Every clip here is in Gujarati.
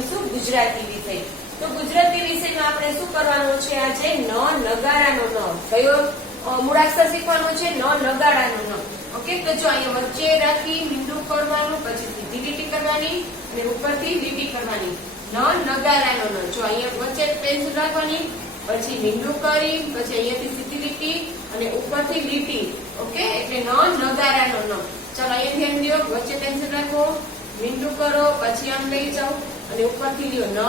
ભણીશું ગુજરાતી વિષય। તો ગુજરાતી વિષયમાં આપણે શું કરવાનું છે? આજે ન નગારાનો ન કયો મૂળાક્ષર શીખવાનો છે? ન નગારાનો ન। ઓકે, તો જો અહીંયા વચ્ચે રાખી મીંડું કરવાનું, પછી સીધી લીટી કરવાની અને ઉપરથી લીટી કરવાની। ન નગારાનો ન, જો અહીંયા વચ્ચે પેન્સિલ રાખવાની, પછી મીંડું કરી, પછી અહીંયાથી સીધી લીટી અને ઉપરથી લીટી। ઓકે, એટલે ન નગારાનો ન। ચાલો અહીંયા ધ્યાન દો, વચ્ચે પેન્સિલ રાખો, મીંડું કરો, પછી આમ લઈ જાઓ અને ઉપરથી લ્યો ન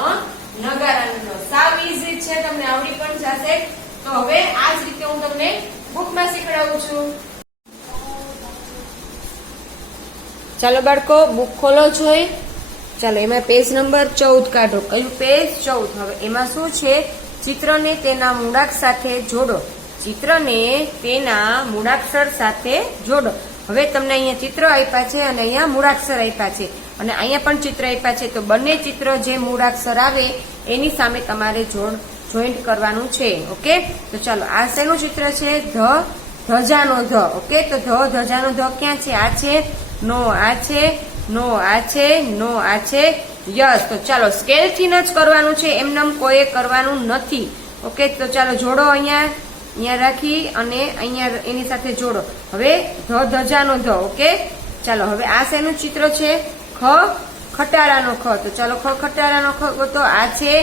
નગારાનો ન। સાવ ઈઝી છે, તમને આવડી પણ જશે। તો હવે આ જ રીતે હું તમને બુકમાં શીખડાવું છું। ચાલો બાળકો, બુક ખોલો જોઈ। ચાલો એમાં પેજ નંબર 14 કાઢો। કયું પેજ? 14। હવે એમાં શું છે? ચિત્રને તેના મૂળાક્ષર સાથે જોડો। ચિત્રને તેના મૂળાક્ષર સાથે જોડો। હવે તમને અહીંયા ચિત્ર આપ્યા છે અને અહીંયા મૂળાક્ષર આપ્યા છે અને અહીંયા પણ ચિત્ર આપ્યા છે। તો બંને ચિત્ર જે મૂળાક્ષર આવે એની સામે તમારે જોઈન્ટ કરવાનું છે। ઓકે, તો ચાલો આ શેનું ચિત્ર છે? ધજાનો ધ। ઓકે, તો ધજાનો ધ ક્યાં છે? આ છે નો, આ છે નો, આ છે નો, આ છે યસ। તો ચાલો સ્કેલ થી જ કરવાનું છે, એમનેમ કોઈ કરવાનું નથી। ઓકે, તો ચાલો જોડો, અહીંયા રાખી અને અહીંયા એની સાથે જોડો। હવે ધજાનો ધ। ઓકે, ચાલો હવે આ શેનું ચિત્ર છે? ખટારાનો ખ। તો ચાલો ખટારાનો ખ ગોતો। આ છે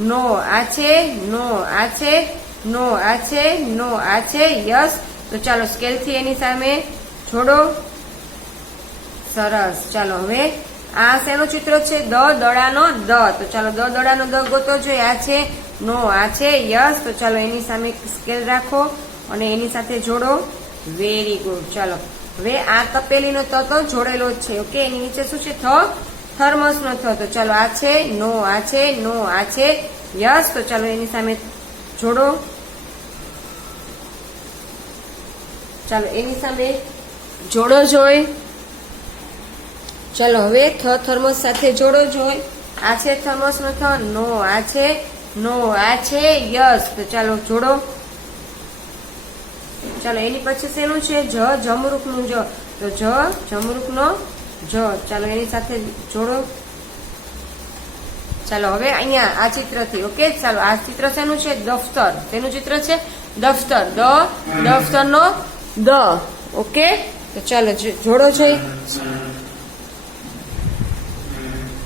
નો, આ છે નો, આ છે નો, આ છે નો, આ છે યસ। તો ચાલો સ્કેલ થી એની સામે જોડો। સરસ। ચાલો હવે આ શેનું ચિત્ર છે? દડાનો દ। તો ચાલો દડાનો દ ગોતો જોઈએ। આ છે નો, આ છે યસ। તો ચાલો એની સામે સ્કેલ રાખો અને એની સાથે જોડો। Very good. ચાલો હવે આ તપેલીનો ત તો જોડેલો જ છે। ઓકે, એની નીચે શું છે? થર્મસ નો થ। તો ચાલો આ છે નો, આ છે નો, આ છે યસ। તો ચાલો એની સામે જોડો। ચાલો એની સામે જોડો જોઈ। ચાલો હવે થર્મસ સાથે જોડો જોઈ। આ છે થર્મસ નો થ, નો, આ છે નો, આ છે યસ। તો ચાલો જોડો। ચાલો એની પછી શેનું છે? જમરૂખ નું જ। તો જમરૂખ નો જ। ચાલો એની સાથે જોડો। ચાલો હવે અહીંયા આ ચિત્ર થી, ઓકે, ચાલો આ ચિત્ર શેનું છે? દફતર। શેનું ચિત્ર છે? દફતર। દફતર નો દ। ઓકે, તો ચાલો જોડો જોઈ।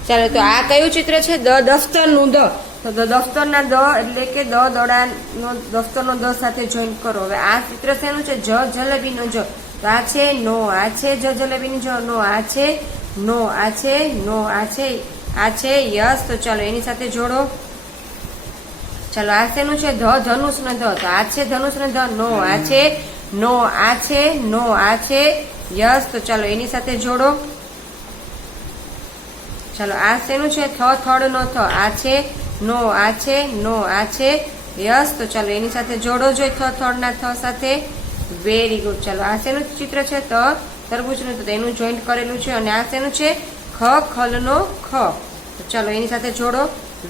ચાલો તો આ કયું ચિત્ર છે? દફતર નું દ। તો દફતરના દ એટલે કે દડાનો દફતરનો દ સાથે જોઈન્ટ કરો। હવે આ ચિત્ર શેનું છે? જલેબીનો જ। તો આ છે નો, આ છે જલેબીની જ, નો, આ છે નો, આ છે નો, આ છે, આ છે યસ। તો ચાલો એની સાથે જોડો। ચાલો આ શેનું છે? ધનુષ નો ધ। તો આ છે ધનુષ નો ધ, નો, આ છે નો, આ છે નો, આ છે યસ। તો ચાલો એની સાથે જોડો। ચાલો આ શેનું છે? થડ નો થ। આ છે નો, આ છે નો, આ છે યસ। તો ચાલો એની સાથે જોડો જોઈ થડના થ સાથે। Very good. ચાલો આ શેનું ચિત્ર છે? તરબૂચનું, તો એનું જોઈન્ટ કરેલું છે। અને આ શેનું છે? ખલનો ખ। તો ચાલો એની સાથે જોડો।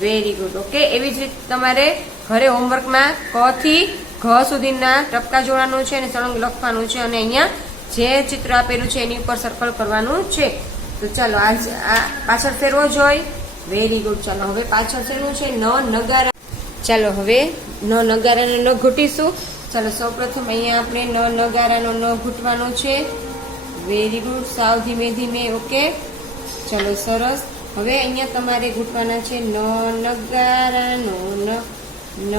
Very good. ઓકે, એવી જ રીતે તમારે ઘરે હોમવર્કમાં ક થી ઘ સુધીના ટપકા જોડવાનું છે અને સળંગ લખવાનું છે અને અહીંયા જે ચિત્ર આપેલું છે એની ઉપર સર્કલ કરવાનું છે। તો ચાલો આ પાછળ ફેરવો જોઈ। Very good. ચાલો હવે પાછળ શેનું છે? ન નગારા। ચાલો હવે ન નગારાનો ન ઘૂંટીશું। ચાલો સૌપ્રથમ અહીંયા આપણે ન નગારાનો ન ઘૂંટવાનો છે। Very good. સાવ ધીમે ધીમે। ઓકે, ચાલો સરસ। હવે અહીંયા તમારે ઘૂંટવાના છે ન નગારાનો ન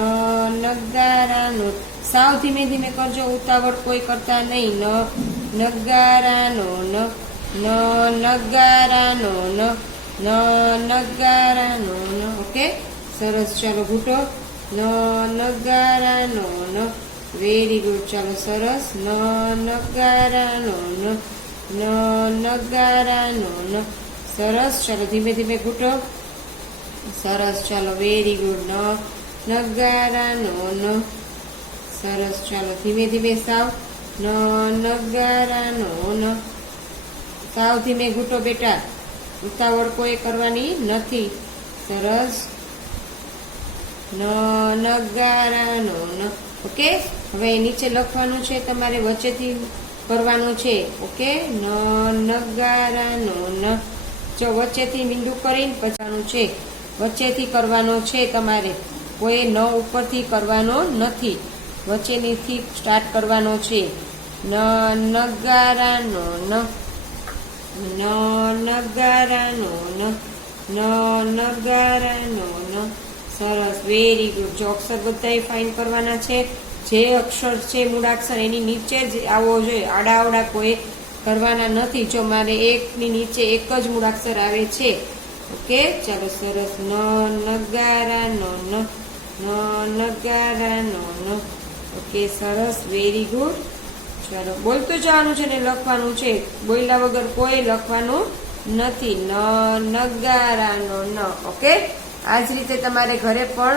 નગારાનો। સાવ ધીમે ધીમે કરજો, ઉતાવળ કોઈ કરતા નહીં। ન નગારાનો ન નગારાનો ન નગારાનો ન। ઓકે, સરસ। ચાલો ઘૂંટો। ન નગારાનો ન। Very good. ચાલો સરસ। ન નગારાનો ન નગારાનો ન। સરસ। ચાલો ધીમે ધીમે ઘૂંટો। સરસ। ચાલો વેરી ગુડ। ન નગારાનો ન। સરસ। ચાલો ધીમે ધીમે સાવ। ન નગારાનો ન। સાવ ધીમે ઘૂંટો બેટા, ઉતાવળ કોઈ કરવાની નથી। સરસ। ન નગારાનો ન। ઓકે, હવે નીચે લખવાનું છે, તમારે વચ્ચેથી કરવાનું છે। ઓકે, ન નગારાનો ન। જો વચ્ચેથી મીંડું કરીને પછાનું છે। વચ્ચેથી કરવાનો છે તમારે, કોઈ ન ઉપરથી કરવાનો નથી, વચ્ચેનીથી સ્ટાર્ટ કરવાનો છે. નગારાનો ન, નગારાનો નગારાનો ન. સરસ, વેરી ગુડ. જો અક્ષર બધાય ફાઇન કરવાના છે. જે અક્ષર છે મૂળાક્ષર એની નીચે જ આવવો જોઈએ, આડા કોઈ કરવાના નથી. જો મારે એકની નીચે એક જ મૂળાક્ષર આવે છે. ઓકે, ચાલો સરસ. નગારાનો ન, નગારાનો ન. ઓકે, સરસ, વેરી ગુડ. ચાલો બોલતું જવાનું છે ને લખવાનું છે, બોલ્યા વગર કોઈ લખવાનું નથી. નગારાનો ન. ઓકે, આ જ રીતે તમારે ઘરે પણ